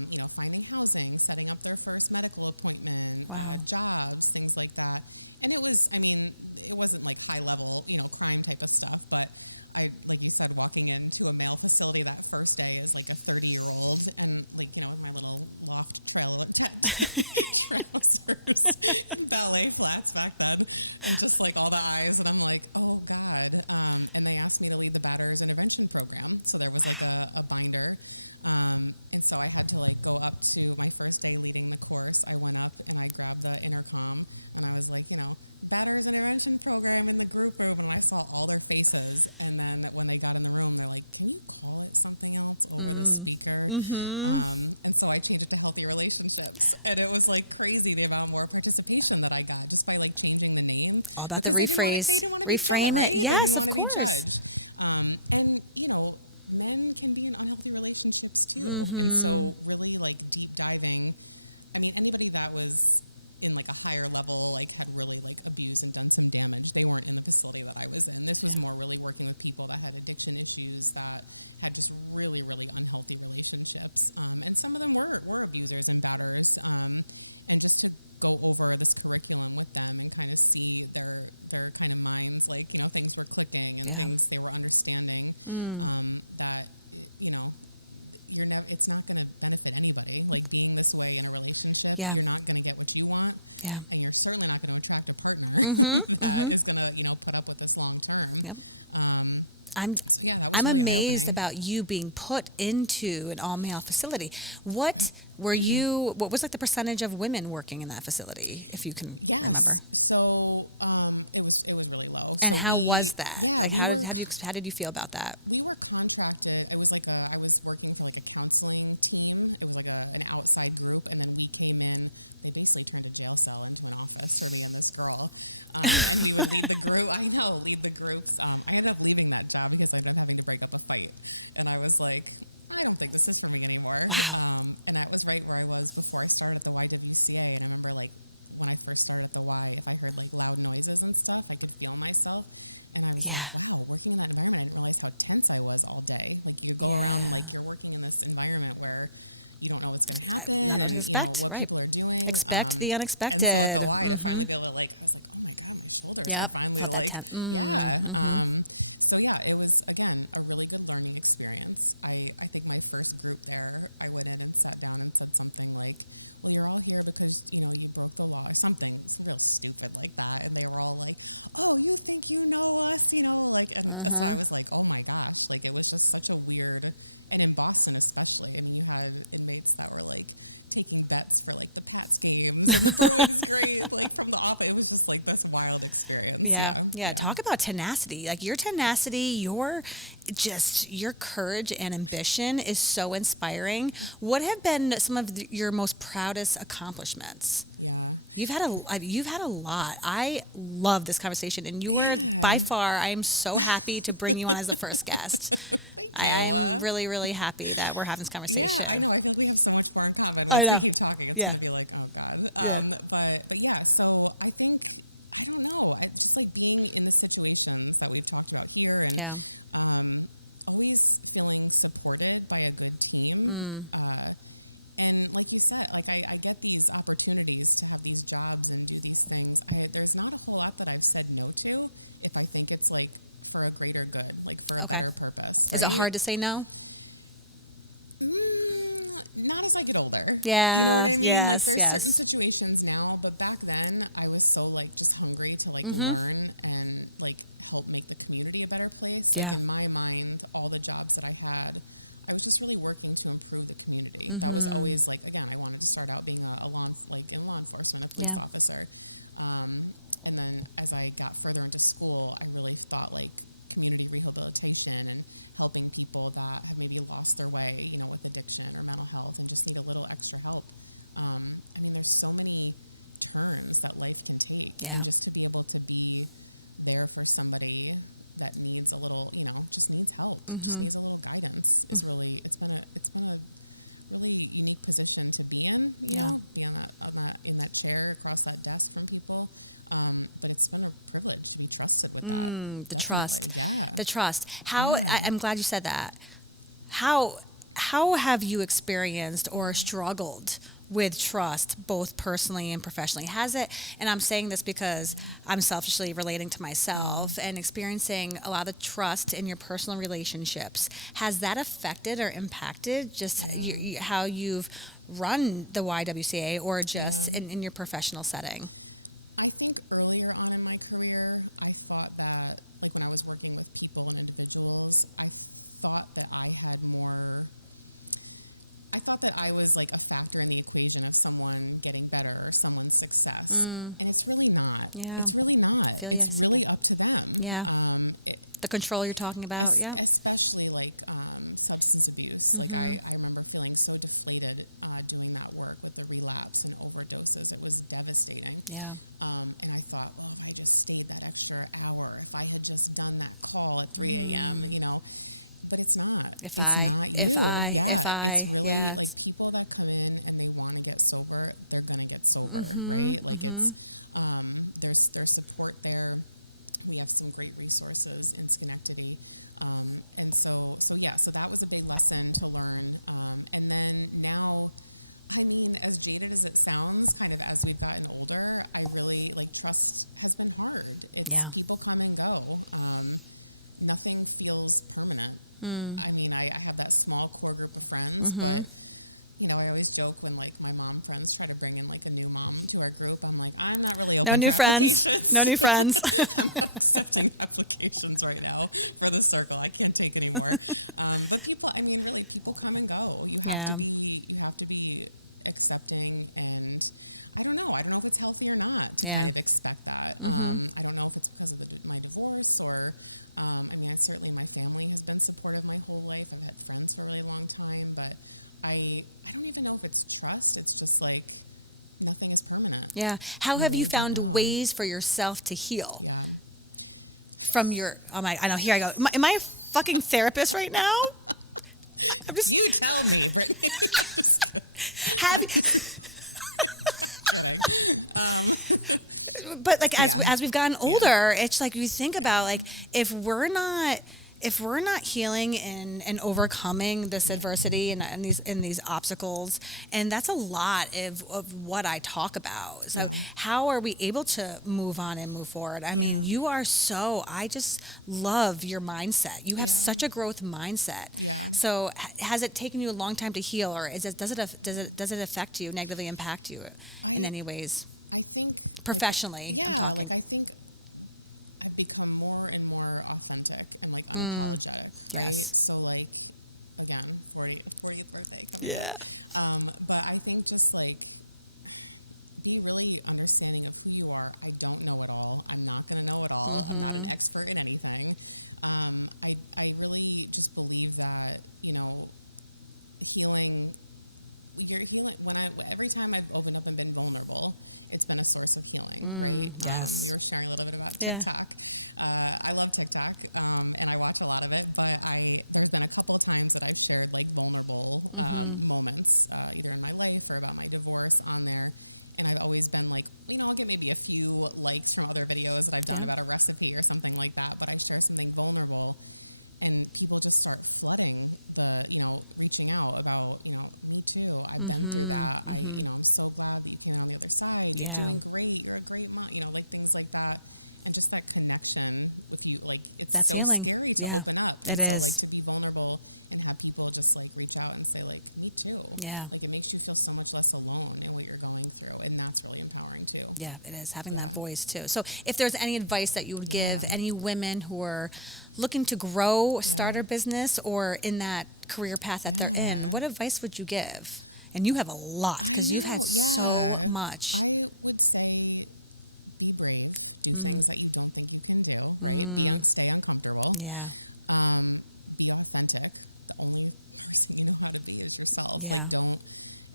you know, finding housing, setting up their first medical appointment, jobs, things like that. And it was, I mean, it wasn't like high level, you know, crime type of stuff, but I, like you said, walking into a male facility that first day as like a 30-year-old and like, you know, with my little loft trousers and ballet flats back then, and just like all the eyes, and I'm like, oh God. And they asked me to lead the batterers intervention program. So there was like a binder. And so I had to like go up to my first day leading the course. I went up and I grabbed the intercom and I was like, you know, batterers intervention program in the group room, and I saw all their faces. And then when they got in the room, they're like, can you call it something else over the speaker? And so I changed it to healthy relationships, and it was like crazy the amount more participation that I got just by like changing the name, because they didn't want to be judged, right? Yes, they didn't want to be judged. And you know, men can be in unhealthy relationships too. And so really like deep diving, I mean, anybody that was in like a higher level, like had really like abused and done some damage, they weren't in the facility that I was in. This was more really working with people that had addiction issues, that had just really, really unhealthy relationships. And some of them were abusers and batterers. And just to go over this curriculum with them and kind of see their kind of minds, like, you know, things were clicking and things they were understanding, that, you know, it's not going to benefit anybody. Like being this way in a relationship, you're not going to get what you want, and you're certainly not going to attract a partner that is going to, you know, put up with this long term. That was really eye-opening. I'm amazed about you being put into an all-male facility. What was like the percentage of women working in that facility, if you can remember? So it was really low. And so how was that? Yeah, like how did you feel about that? We were contracted. It was like I was working for like a counseling team. It was like an outside group, and then we came in. They basically turned a jail cell into an office for me and this girl, and we would lead the group. Lead the groups. I ended up leaving that job because I ended up having to break up a fight, and I was like, I don't think this is for me anymore. Wow. And that was right where I was before I started at the YWCA. And I remember like when I first started at the Y, if I heard like loud noises and stuff, I could feel myself. And I was like, wow, working in that environment, I didn't realize how tense I was all day. Like you go around, like you're working in this environment where you don't know what's going to happen, and you know what people are doing. Expect the unexpected. And so at the Y, to finally be able to like, I was like, oh my God, my shoulders are finally like, So it was, again, a really good learning experience. I think my first group there, I went in and sat down and said something like, well, you're all here because, you know, you broke the law or something real stupid like that. And they were all like, oh, you think you know us, you know, like, and so I was like, oh my gosh, like it was just such a weird. And in Boston especially, I mean, you had inmates that were like taking bets for like the Pats games and the Bruins great, like from the office. It was just like this wild experience. Yeah. Talk about tenacity. Like your tenacity, your courage and ambition is so inspiring. What have been some of your most proudest accomplishments? Yeah. You've had a lot. I love this conversation, and you were by far, I am so happy to bring you on as the first guest. Thank you. I'm really, really happy that we're having this conversation. Yeah, I know. I feel like we have so much more in common. Once we keep talking, it's going to be like, oh God. But yeah, so I think, I don't know, just like being in the situations that we've talked about here, and always feeling supported by a good team. And like you said, like I get these opportunities to have these jobs and do these things. There's not a whole lot that I've said no to if I think it's like for a greater good, like for a better purpose. Right? Is it hard to say no? Not as I get older. Yeah. You know what I mean? Yes, like there's certain situations now, but back then I was so like just hungry to like learn and like help make the community a better place. Like in my mind, all the jobs that I had, I was just really working to improve the community. That was always like, again, I wanted to start out being in law enforcement, a police officer. And then as I got further into school, I really thought like community rehabilitation and helping people that have maybe lost their way, you know, with addiction or mental health and just need a little extra help. I mean, there's so many turns that life can take, and just to be able to be there for somebody that needs a little, you know, just needs help, just needs a little guidance is really, it's been a really unique position to be in, you know, be in that chair across that desk from people. But it's been a privilege to be trusted with that. The Definitely. trust. Yeah. The trust. How, I'm glad you said that. How have you experienced or struggled with trust, both personally and professionally? Has it, and I'm saying this because I'm selfishly relating to myself and experiencing a lot of trust in your personal relationships. Has that affected or impacted just how you've run the YWCA or just in your professional setting? I think earlier on in my career, I thought that, like when I was working with people and individuals, I thought that I was like a factor in the equation of someone getting better or someone's success. And it's really not. Yeah. It's really not. It's really up to them. Yeah. The control you're talking about. Especially like substance abuse. Like I remember feeling so deflated doing that work with the relapse and overdoses. It was devastating. Yeah. And I thought, well, if I just stayed that extra hour, if I had just done that call at 3 a.m., you know, but it's not. It's not you. It's really like people that come in and they want to get sober, they're going to get sober, right? Like it's, there's support there. We have some great resources in Schenectady. And so that was a big lesson to learn. And then now, I mean, as jaded as it sounds, kind of as we've gotten older, I really like trust has been hard. It's people come and go. Nothing feels permanent. I mean, I have that small core group of friends, but you know, I always joke when like my mom friends try to bring in like a new mom to our group. I'm like, I'm not really open for applications. No new friends. I'm not accepting applications right now for the circle. I can't take any more. But people, I mean, really, people come and go. You have to be accepting, and I don't know if it's healthy or not to kind of expect that. I don't know if it's because of my divorce or I mean, certainly my family has been supportive my whole life. I've had friends for a really long time, but I don't even know if it's trust. It's just like nothing is permanent. Yeah. How have you found ways for yourself to heal? Yeah. From your, I know, here I go. Am I a fucking therapist right now? You tell me, Brittany. I'm just kidding. But like as we've gotten older, it's like you think about like if we're not healing and overcoming this adversity and these obstacles, and that's a lot of what I talk about. So how are we able to move on and move forward? I mean, I just love your mindset. You have such a growth mindset. Yeah. So has it taken you a long time to heal, or does it affect you, negatively impact you in any ways? I think professionally. I think I've become more and more authentic and like unapologetic, right? Yes. So like, again, 40th birthday coming up. But I think just like be really understanding of who you are. I don't know it all. I'm not going to know it all. I'm not an expert in anything. I really just believe that, you know, you're healing every time I've opened up and been vulnerable, it's been a source of healing, right? Yes. We were sharing a little bit about TikTok. I love TikTok, and I watch a lot of it, but there's been a couple of times that I've shared like vulnerable moments, either in my life or about my divorce on there. And I've always been like, you know, I'll get maybe a few likes from other videos that I've done about a recipe or something like that, but I share something vulnerable. And people just start flooding reaching out about, you know, me too. I've been through that. I'm so glad that you came out on the other side. You're doing great. You're a great mom, you know, like things like that. and just that connection. If you like, it's That's so healing. scary to open up. And It so is. like to be vulnerable and have people just like reach out and say like, me too. Yeah. Like it makes you feel so much less alone in what you're going through. And that's really empowering too. Yeah, it is, having that voice too. So if there's any advice that you would give any women who are looking to grow, start a business, or in that career path that they're in, what advice would you give? And you have a lot, because you've had so much. I would say be brave, do things that you don't think you can do, right? Stay uncomfortable. Yeah. Be authentic. The only person you know how to be is yourself. Yeah. Like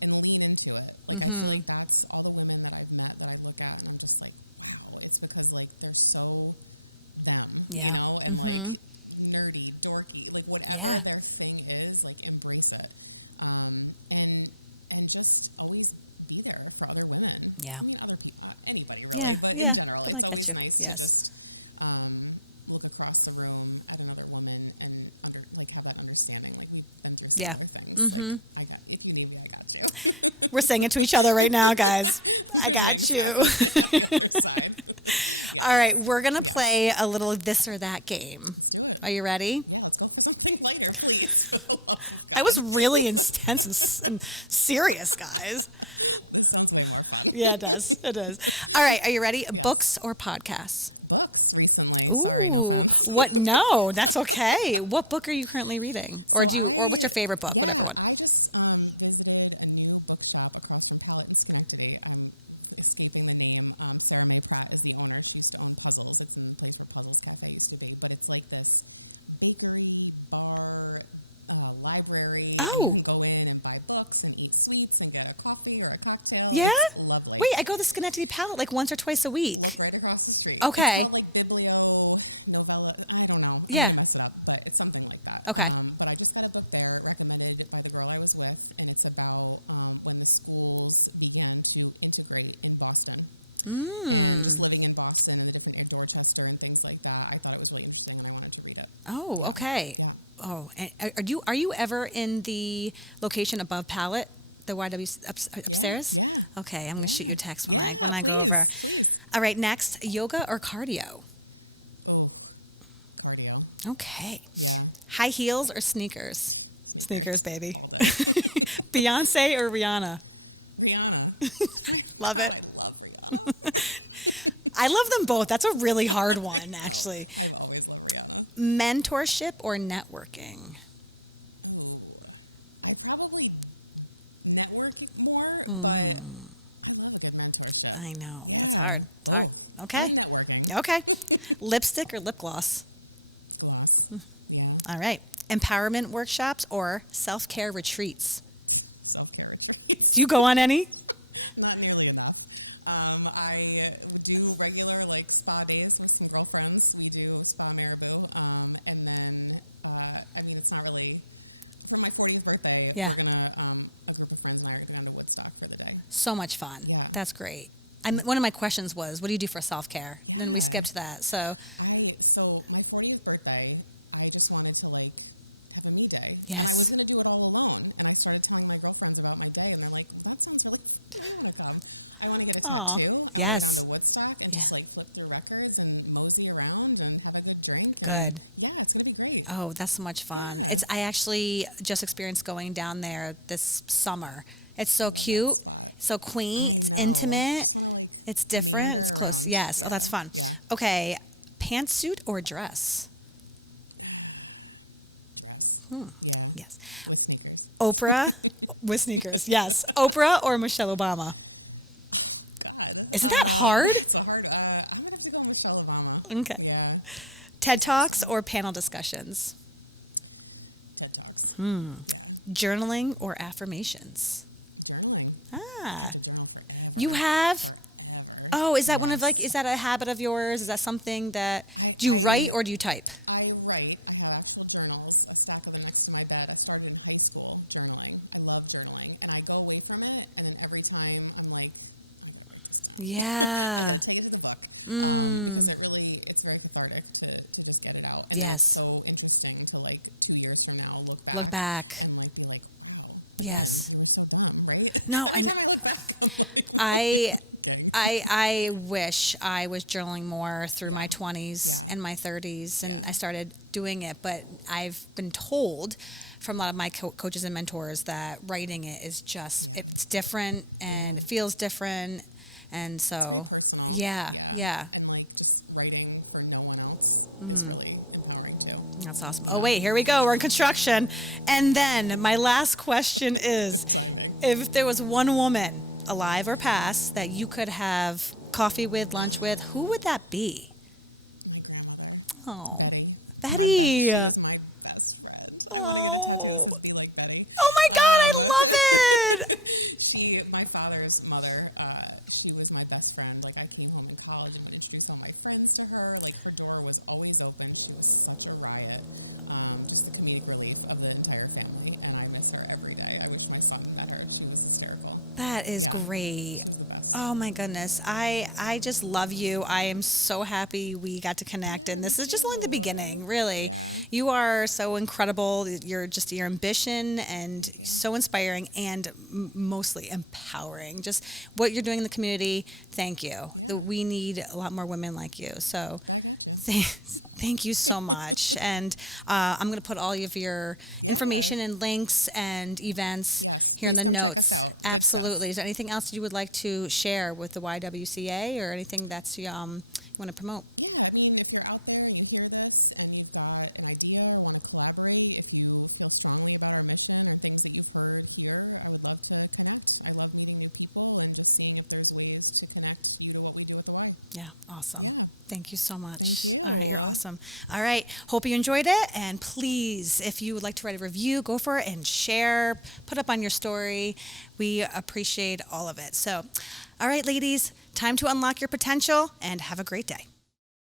and lean into it. Like I feel like that's all the women that I've met that I look at and I'm just like, wow, it's because like they're so them, you know, and like nerdy, dorky, like whatever their thing is, like embrace it. And just always be there for other women. Yeah. I mean, other people, anybody really, but in general, it's always nice to just look across the room at another woman and have that understanding. Like we've been through similar things. Like if you need me, I got you. We're saying it to each other right now, guys. I got you. On the other side. Yes. All right, we're going to play a little this or that game. Let's do it. Are you ready? Yeah, let's go for something lighter, please, for the love of God. That was really intense and serious, guys. This sounds way more fun. Yeah, it does. It is. All right, are you ready? Yes. Books or podcasts? Books recently. Ooh. Sorry, no offense. What? No, that's okay. What book are you currently reading? Or what's your favorite book? Yeah, I just visited a new bookshop across from Palette in Schenectady. I'm escaping the name. Sarah Mae Pratt is the owner. She used to own Puzzles. It's in the place where Puzzles Cafe used to be. But it's like this bakery, bar, library, and you can go in and buy books and eat sweets and get a coffee or a cocktail. Yeah? It's lovely. Wait, I go to Schenectady Palette like once or twice a week. Look right across the street. Okay. It's called like Biblio Novella. I don't know. I'm going to mess it up, but it's something like that. Okay. But I just got a book there recommended by the girl I was with, and it's about when the schools began to integrate in Boston. And just living in Boston and the different Dorchester and things like that, I thought it was really interesting and I wanted to read it. Oh, okay. Yeah. Oh, and are you ever in the location above Palette, the YWCA upstairs? Yeah. Okay, I'm going to shoot you a text when I please, go over. Please. All right, next, yoga or cardio? Oh, cardio. Okay. Yeah. High heels or sneakers? Sneakers, baby. All day. Beyonce or Rihanna? Rihanna. Love it. I love Rihanna. I love them both. That's a really hard one, actually. No, I've always loved Rihanna. Mentorship or networking? Oh, I probably network more, but I love a good mentorship. I know. Yeah, both. Right. Okay. And networking. Okay. Lipstick or lip gloss? Gloss. Yeah. All right. Empowerment workshops or self-care retreats? Self-care retreats. Do you go on any? Not nearly enough. I do regular like spa days with some girlfriends. We do Spa Marabou. And then, it's not really, for my 40th birthday, we're going to, a group of friends and I are going to go down to Woodstock for the day. So much fun. Yeah. That's great. One of my questions was, what do you do for self-care? Yeah. And then we skipped that. So my 40th birthday, I just wanted to have a me day. Yes. And I was going to do it all alone. And I started telling my girlfriends about my day and they're like, well, that sounds really fun. We want to come. I want to get a tattoo. I want to go down to Woodstock and just flip through records and mosey around and have a good drink. And it's going to be great. Oh, that's so much fun. Yeah. I actually just experienced going down there this summer. It's so cute. That spot. So quaint. I It's know. intimate. I just want to it's different. meander It's close. around. Yes. Yeah. Oh, that's fun. Yeah. Okay. Pantsuit or dress? Dress. Yeah. Yes. With sneakers. Oprah with sneakers. Yes. Oprah or Michelle Obama? God. Isn't that hard? It's a hard. I'm going to have to go with Michelle Obama. Okay. Yeah. TED Talks awesome. or panel discussions? TED Talks. Yeah. Journaling or affirmations? Journaling. I have to journal forever. You have? Forever. Oh, is that one of is that a habit of yours? Is that something that, do you write or do you type? I write. I have actual journals, a stack of them next to my bed. I started in high school journaling. I love journaling. And I go away from it, and then every time I'm like, I got to write this down. Yeah. I got to take it to the book because it's very cathartic to just get it out. And then it's so interesting to 2 years from now look back. And be like, wow, again, you were so dumb, right? No, Every time I look back, I'm like, I thinking. I wish I was journaling more through my 20s and my 30s, and I started doing it. But I've been told from a lot of my coaches and mentors that writing it is just, it's different and it feels different. And so it's very personal. Yeah. And like just writing for no one else is really empowering too. That's awesome. Oh, wait, here we go. We're in construction. And then my last question is timing. If there was one woman, alive or past, that you could have coffee with, lunch with, who would that be? My grandmother. Oh. Betty. Betty. She was my best friend. I want to get a tattoo that says "Be like Betty." Oh my God, I love it. My father's mother, she was my best friend. Like I came home in college and would introduce all my friends to her. Like her door was always open. She was such a riot. Just the comedic relief of the entire family. And I miss her every day. I wish my son met her. She was hysterical. That is great. She was the best. Oh my goodness. I just love you. I am so happy we got to connect. And this is just only the beginning, really. Yeah. You are so incredible. Your ambition and so inspiring and mostly empowering. Just what you're doing in the community. Thank you. Yeah. We need a lot more women like you. So back at you. Thank you so much. And I'm going to put all of your information and links and events. Yes, here please in the come notes. check us out. Good Absolutely. stuff. Is there anything else you would like to share with the YWCA or anything that's you want to promote? Yeah, I mean, if you're out there and you hear this and you've got an idea or want to collaborate, if you feel strongly about our mission or things that you've heard here, I would love to connect. I love meeting new people and just seeing if there's ways to connect you to what we do at the Y. Yeah, awesome. Yeah. Thank you so much. Thank you. All right, you're awesome. All right, hope you enjoyed it. And please, if you would like to write a review, go for it and share, put up on your story. We appreciate all of it. So, all right, ladies, time to unlock your potential and have a great day.